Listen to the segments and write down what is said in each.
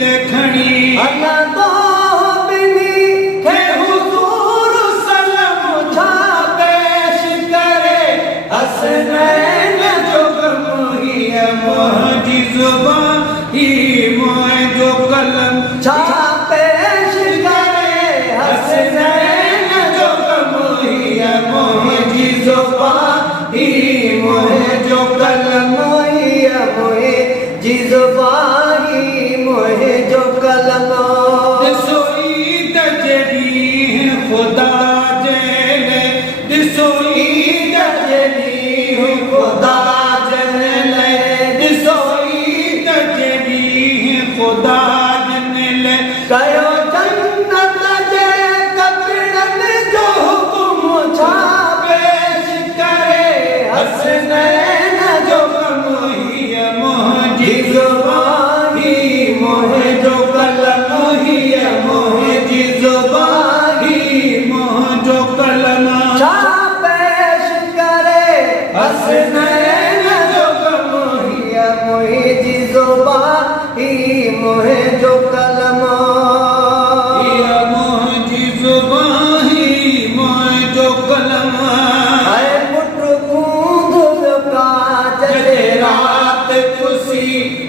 ते खणी अना तो बिनी खे हुजूर सलाम छा पेश करे हसनैन जो गम हीअ मुंहिंजी ज़ुबान ही मुंहिंजो कलम छा पेश करे हसनैन जो गम हीअ मुंहिंजी ज़ुबान ही मुंहिंजो कलम हीअ मुंहिंजी ज़ुबान ही मुंहिंजो कलम ॾिसो ईद जे ॾींहुं ख़ुदा जे लाइ ॾिसो ईद जे ॾींहुं ख़ुदा जे लाइ ॾिसो ईद जे ॾींहुं ख़ुदा जे लाइ कयो जन्नत जे कपिड़नि जो हुकुम छा पेश करे हसनैन जो गम हीअ मुंहिंजी ज़ुबान ही मुंहिंजो कलम हीअ मुंहिंजी ज़ुबान ही मुंहिंजो कलम छा पेश करे हसनैन जो गम हीअ मुंहिंजी ज़ुबान ही मुंहिंजो कलम हीअ मुंहिंजी ज़ुबान ही मुंहिंजो कलम ऐं पुट कूंद वियो काज जे रात खुशी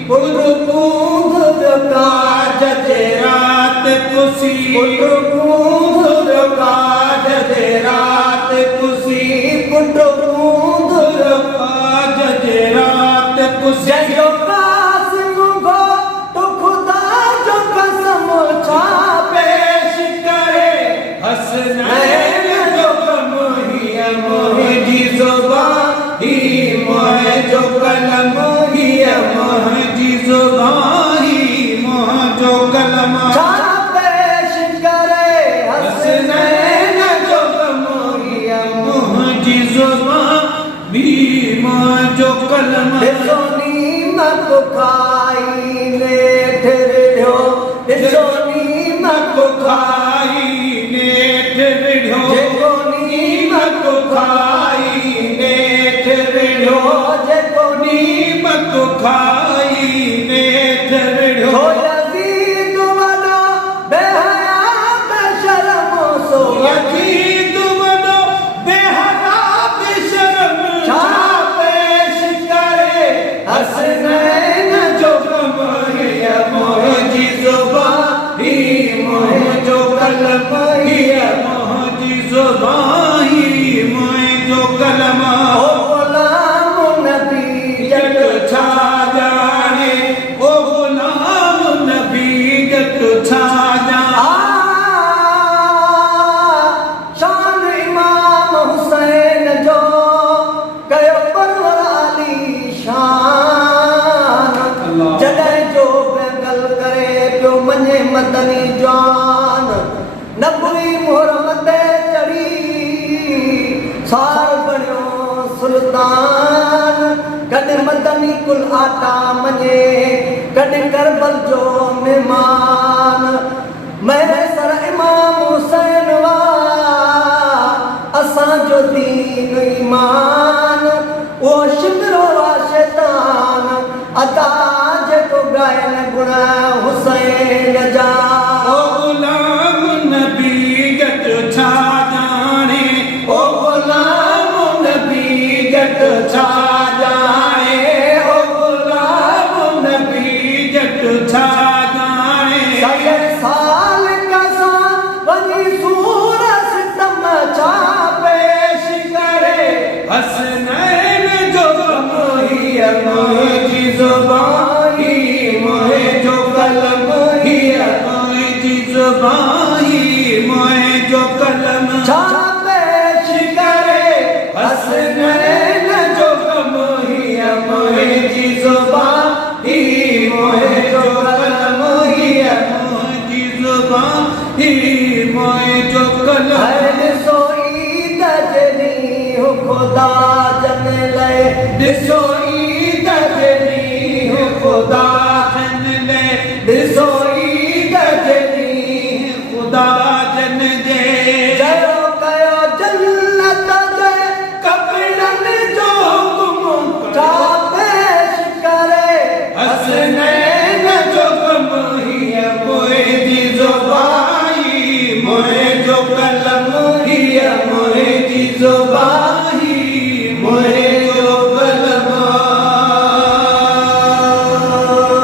पुट कूंद वियो काज जे रात खुशी पुट कूंद वियो काज जे रात खुशी पुट कूंद वियो काज जे रात खुशी जंहिंजो कासिम घोट ख़ुदा जो कसम छा पेश करे हसनैन जो गम हीअ मुंहिंजी ज़ुबान ही मुंहिंजो कलम हीअ मुंहिंजी ज़ुबान ही मुंहिंजो कलम छा पेश करे हसनैन जो गम हीअ मुंहिंजी ज़ुबान भी मुंहिंजो कलम ॾिसो नीमक खाई नेठ रिढियो ॾिसो नीमक खाई नेठ रिढियो जेको नीमक खाई नेठ रिढियो जेको नीमक खाई नेठ रिढियो सो यज़ीद वॾो बेहया बेशरम सो यज़ीद वॾो बेहया बेशरम छा पेश करे हसनैन जो गम हीअ मुंहिंजी ज़ुबान ही मुंहिंजो कलम हीअ मुंहिंजी ज़ुबान ही मुंहिंजो कलम ओ ग़ुलाम नबी जट छा ॼाणे ओ ग़ुलाम नबी जट छा ॼाणे शान इमाम हुसैन जो कयो परवर अली शान जॾहिं जो बेगल करे पियो मञे मदनी जान नबुई मोहर मथे चढ़ी सार बणियो सुल्तान कॾहिं मदनी कुल आटा मञे कॾहिं करबल जो महिमान मैसर इमाम हुसैन वा असांजो दीन ईमान